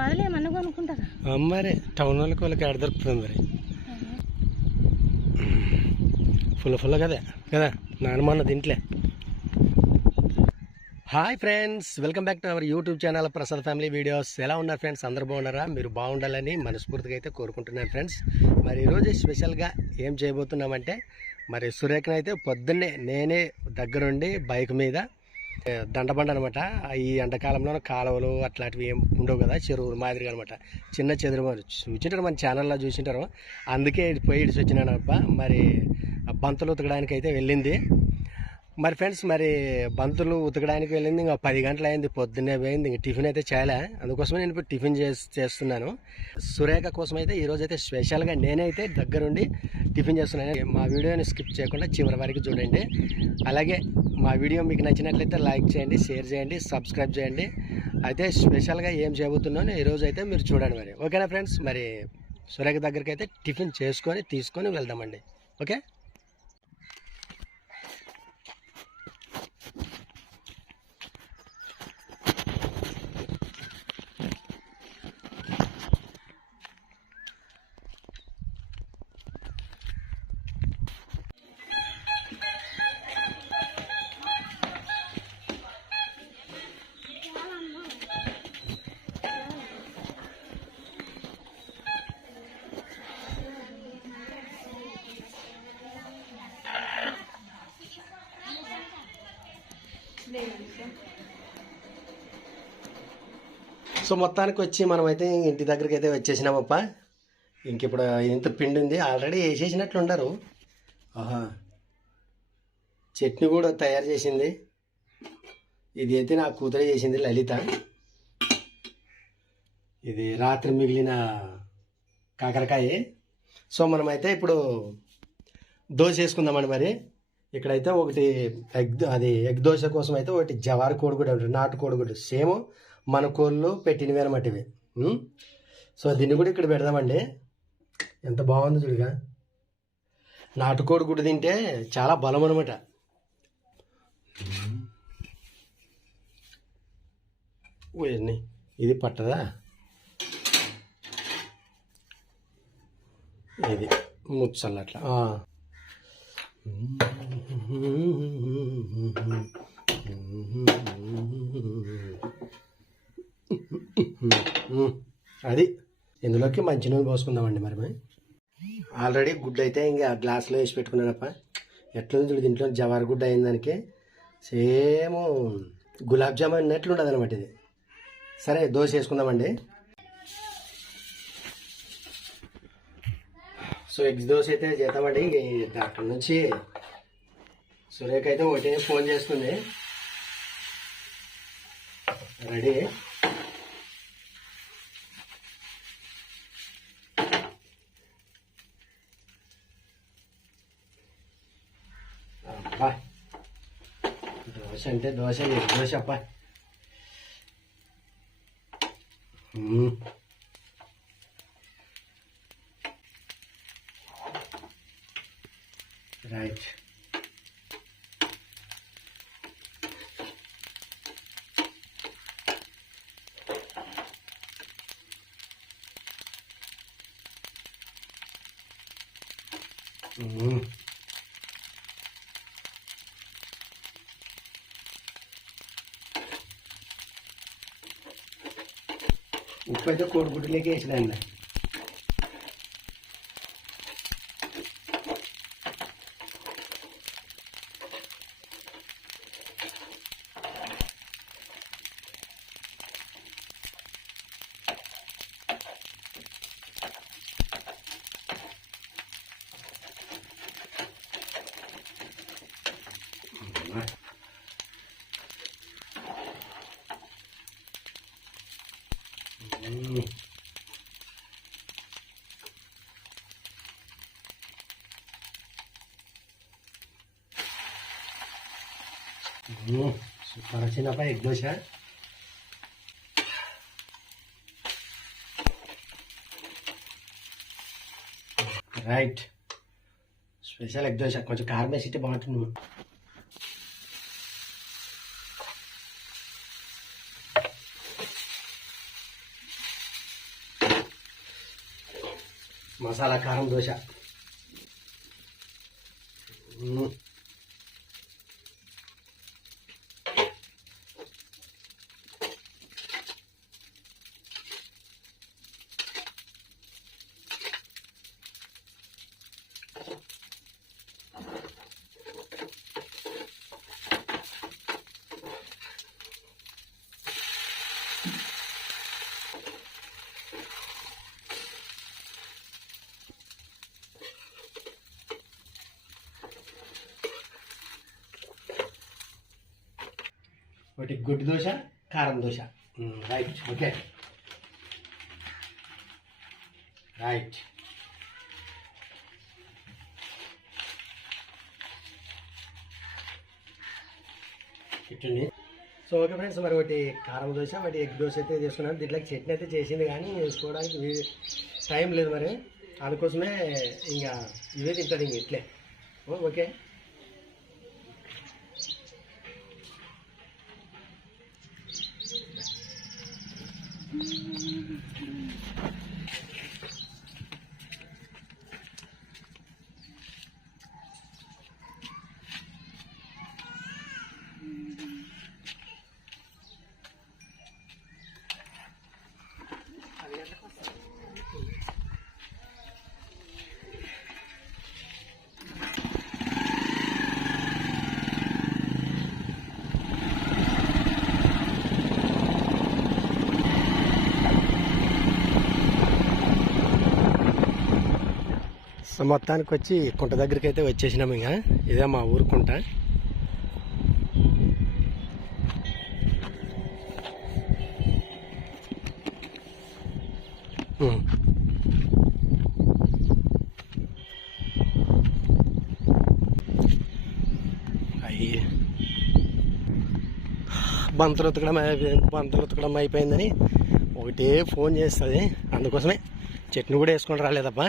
బదులు ఏమన్నా కొనుక్కుంటారా మరి టౌన్ వాళ్ళకి ఎక్కడ దొరుకుతుంది మరి ఫుల్ కదా నానమన్న తింట్లే. Hi friends, welcome back to our YouTube channel Prasad family videos. ఎలా ఉన్నారు ఫ్రెండ్స్? అందరు బాగున్నారా? మీరు బాగుండాలని మనస్ఫూర్తిగా అయితే కోరుకుంటున్నాను ఫ్రెండ్స్. మరి ఈరోజు స్పెషల్గా ఏం చేయబోతున్నామంటే, మరి సురేఖను అయితే పొద్దున్నే నేనే దగ్గరుండి బైక్ మీద దండబండ అనమాట. ఈ ఎండాకాలంలో కాలువలు అట్లాంటివి ఏం ఉండవు కదా, చెరువులు మాదిరిగా అనమాట. చిన్న చెదురు చూసింటారు, మన ఛానల్లో చూసింటారు. అందుకే పోయి ఇడిచి వచ్చినాను అబ్బా. మరి బంతులు ఉతకడానికి అయితే వెళ్ళింది. మరి ఫ్రెండ్స్, మరి బంతులు ఉతకడానికి వెళ్ళింది. ఇంకా 10 గంటలు అయింది, పొద్దున్నే పోయింది. ఇంక టిఫిన్ అయితే చేయలే, అందుకోసమే నేను ఇప్పుడు టిఫిన్ చేస్తున్నాను. సురేఖ కోసం అయితే ఈరోజు అయితే స్పెషల్గా నేనైతే దగ్గరుండి టిఫిన్ చేస్తున్నాను. మా వీడియోని స్కిప్ చేయకుండా చివరి వరకు చూడండి. అలాగే మా వీడియో మీకు నచ్చినట్లయితే లైక్ చేయండి, షేర్ చేయండి, సబ్స్క్రైబ్ చేయండి. అయితే స్పెషల్గా ఏం చేయబోతున్నానో ఈరోజు అయితే మీరు చూడండి. మరి ఓకేనా ఫ్రెండ్స్? మరి సురేఖ దగ్గరికి అయితే టిఫిన్ తీసుకొని వెళ్దామండి. ఓకే. సో మొత్తానికి వచ్చి మనమైతే ఇంటి దగ్గరికి అయితే వచ్చేసినామప్ప. ఇంక ఇప్పుడు ఇంత పిండి ఉంది, ఆల్రెడీ వేసేసినట్లు ఉండరు. ఆహా, చట్నీ కూడా తయారు చేసింది. ఇది అయితే నా కూతురే చేసింది, లలిత. ఇది రాత్రి మిగిలిన కాకరకాయ. సో మనమైతే ఇప్పుడు దోశ వేసుకుందామండి. మరి ఇక్కడైతే ఒకటి ఎగ్ దోశ కోసం అయితే ఒకటి జవారి కోడిగుడ్డు ఉంటుంది, నాటు కోడిగుడ్డు. సేమ్ మన కోళ్ళు పెట్టినవి అనమాట ఇవి. సో దీన్ని కూడా ఇక్కడ పెడదామండి. ఎంత బాగుంది చూడగా. నాటుకోడి గుడ్డు తింటే చాలా బలం అనమాట. ఇది పట్టదా, ఇది ముచ్చల్లట్లా. అది ఇందులోకి మంచి నూనె పోసుకుందామండి. మరి ఆల్రెడీ గుడ్డు అయితే ఇంకా గ్లాసులో వేసి పెట్టుకున్నానప్ప. ఎట్లుంది చూడు, దీంట్లో జవారి గుడ్డ అయిన దానికి సేమ్ గులాబ్ జామున్ అన్నట్లు ఉండదు అనమాట ఇది. సరే, దోశ వేసుకుందామండి. సో ఎగ్స్ దోశ అయితే చేద్దామండి. అక్కడి నుంచి సురేఖ అయితే ఒకటే ఫోన్ చేస్తుంది. రెడీ. అబ్బా, దోశ అంటే దోశ, దోశ అప్ప. రైట్. ఉప్పు అయితే కోడిగుడ్డులోకి వేసినాను. సూపర్ వచ్చిందప్ప egg dosa. Right. Special egg dosa కొంచెం కారం వేసి బాగుంటుంది. మసాలా కారం దోశ. ఒకటి గుడ్డు దోశ, కారం దోశ. Right, okay, right. ఇట్లండి. సో ఓకే ఫ్రెండ్స్, మరి ఒకటి కారం దోశ, ఒకటి ఎగ్ దోశ అయితే చేసుకున్నాను. దీంట్లో చట్నీ అయితే చేసింది కానీ వేసుకోవడానికి టైం లేదు, మరి అందుకోసమే ఇంకా ఇవే తింటుంది ఇంక ఇట్లే. ఓకే, సో మొత్తానికి వచ్చి కుంట దగ్గరికి అయితే వచ్చేసినాము. ఇంకా ఇదే మా ఊరు కుంట. అయ్యి బంతులు ఉతకడం అయిపోయిందని ఒకటే ఫోన్ చేస్తుంది. అందుకోసమే చట్నీ కూడా వేసుకొని రాలేదప్ప.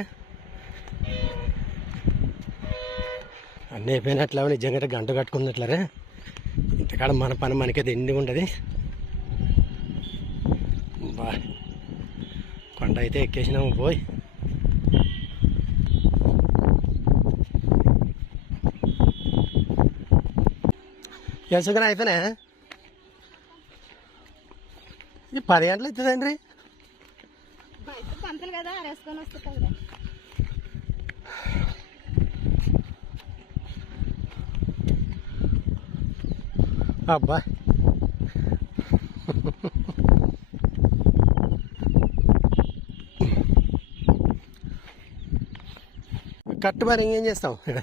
అన్నీ అయిపోయినట్లే నిజంగా గంట కట్టుకున్నట్లరే. ఇంతకాడ మన పని మనకైతే ఎండి ఉంటుంది. బా కొండ అయితే ఎక్కేసినాము పోయి. ఎంతగా అయిపోయినా ఇది 10 గంటలు అవుతుందండి. అబ్బా కట్టు మరి ఇంకేం చేస్తాం. ఇక్కడ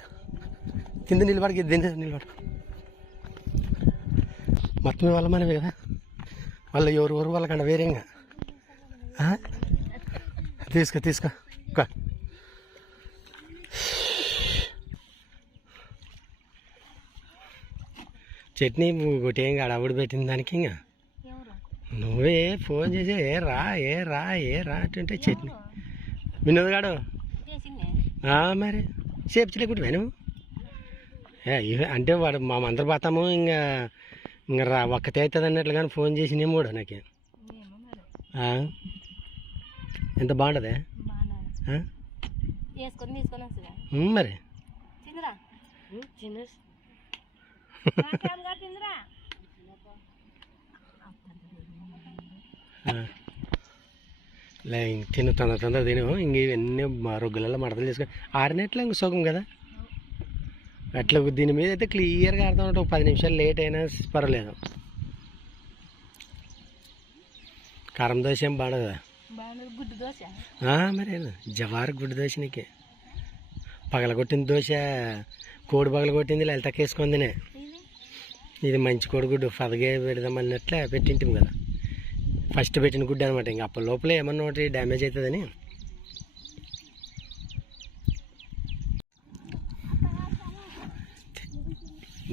కింద నిలబడికి నిలబడు మొత్తం వాళ్ళ మనమే కదా. వాళ్ళు ఎవరు వాళ్ళకన్నా వేరేగా తీసుకో చట్నీ ఒకటి ఏం కాడ ఆవిడ పెట్టిన దానికి ఇంకా నువ్వే ఫోన్ చేసి ఏ రా అంటే చట్నీ వినోద్ గాడు మరి చేపించలేకుంటే నువ్వు అంటే వాడు మా అందరు పోతాము ఇంకా రా ఒక్కతే అవుతుంది అన్నట్లు కానీ ఫోన్ చేసినేమో కూడా నాకే. ఎంత బాగుంటుంది మరి. తిను తొందర తిను. ఇంక ఇవన్నీ రొగ్గులలో మడతలు చేసుకొని ఆరినట్లు ఇంక సుఖం కదా. అట్లా దీని మీద అయితే క్లియర్గా అర్థం ఉంటుంది. ఒక 10 నిమిషాలు లేట్ అయినా పర్వాలేదు. కారం దోశ ఏం బాగుండదు మరి. జవారు గుడ్డు దోశ నీకే పగలగొట్టిన దోశ, కోడి పగలగొట్టింది లలితకి వేసుకుందినే. ఇది మంచి కోడిగుడ్డు పదగే పెడదామన్నట్లే పెట్టింటాం కదా. ఫస్ట్ పెట్టిన గుడ్డు అనమాట. ఇంక అప్పటి లోపల ఏమన్నా ఒకటి డ్యామేజ్ అవుతుందని.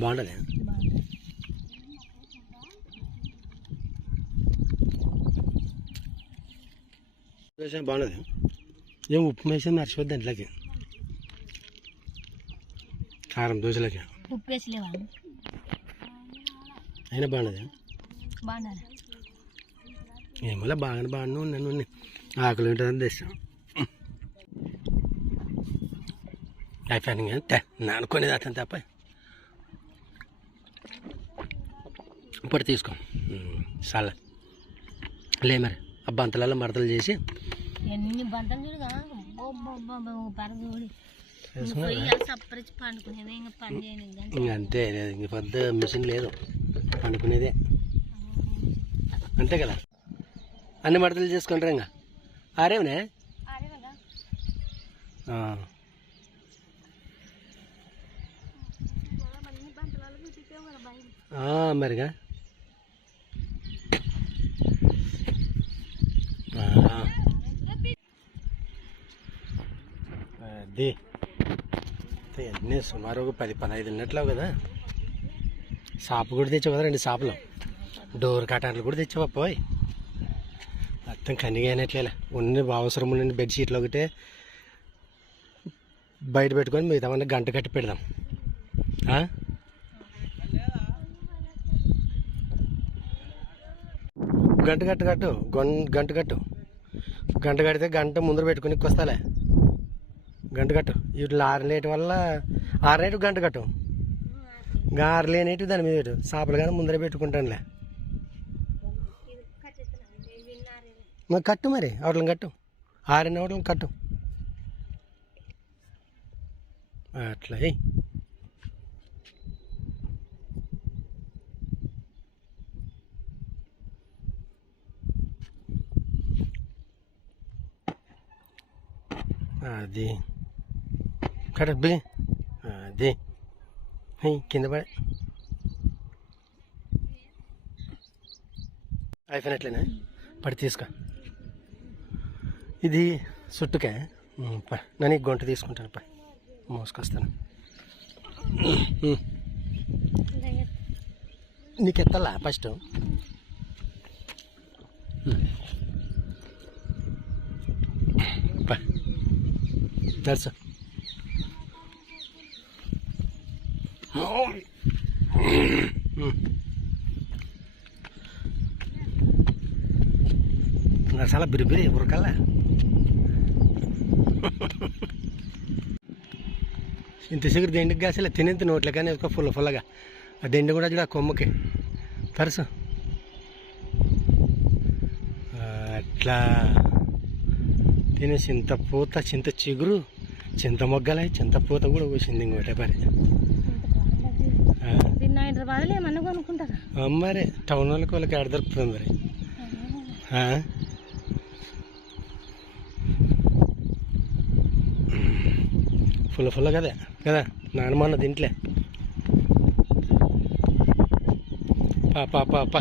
బాగుంటుంది దోశ బాగుండదు. ఏం ఉప్పు వేసి మర్చిపోద్ది దాంట్లోకి. కారం దోశలకి ఉప్పు వేసలేవా అయినా బాగుండదు. ఏమో బాగానే ఉన్నాను. ఆకులు ఉంటుందని తెస్తాం. అయిపోయాను నానుకునేది అతను తప్ప ఇప్పుడు తీసుకో చాలా లే మరి ఆ బంతలలో మడతలు చేసి ఎన్ని బంతలు చూడగా అంతే ఇంక పెద్ద మిషన్ లేదు పండుకునేదే అంతే కదా అన్ని మడతలు చేసుకుంటారు ఇంకా ఆరేమనే మరిగా అది అన్నీ సుమారు ఒక 10-15 ఉన్నట్లు కదా. షాపు కూడా తెచ్చావు కదా, 2 షాపులు డోర్ కటాన్లు కూడా తెచ్చావా పోయి మొత్తం కనిగా అయినట్లే ఉన్న అవసరం ఉన్న బెడ్షీట్లు ఒకటే బయట పెట్టుకొని మిగతా గంట కట్టి పెడదాం. గంట కట్టు గంట కడితే గంట ముందర పెట్టుకుని వస్తాలే. గంట కట్టు వీటిలో 6 లేటు వల్ల 6 రేటు గంట కట్టు, 6 లేనేటి దాని మీద పెట్టు, చేపలు కానీ ముందర పెట్టుకుంటానులే. మరి కట్టు, మరి అవట్లని కట్టు, 6 అవట్లని కట్టు అట్లా. అది కరెక్ట్ బిగి అది కింద పడే అయిపోయినట్లేనా పడి తీసుకో. ఇది చుట్టుకే నన్ను గొంట తీసుకుంటాను పై మోసుకొస్తాను. నీకు ఎత్తాలా ఫస్ట్ నడుచు. నడచాలా బిరిబిరి ఉరకల్లా. ఇంత సిగురు దెండికి కాసేలా తినేంత నోట్లే కానీ వేసుకో ఫుల్లగా. ఆ దెండి కూడా చూడ కొమ్మకి తరసు అట్లా తినే చింతపూత, చింత చిగురు, చింత మొగ్గలై చింతపూత కూడా పోసింది ఇంకోటే పని. మరి టౌన్ వాళ్ళకి ఎక్కడ దొరుకుతుంది మరి. ఫుల్ కదా కదా నానమన్న తింట్లే. పా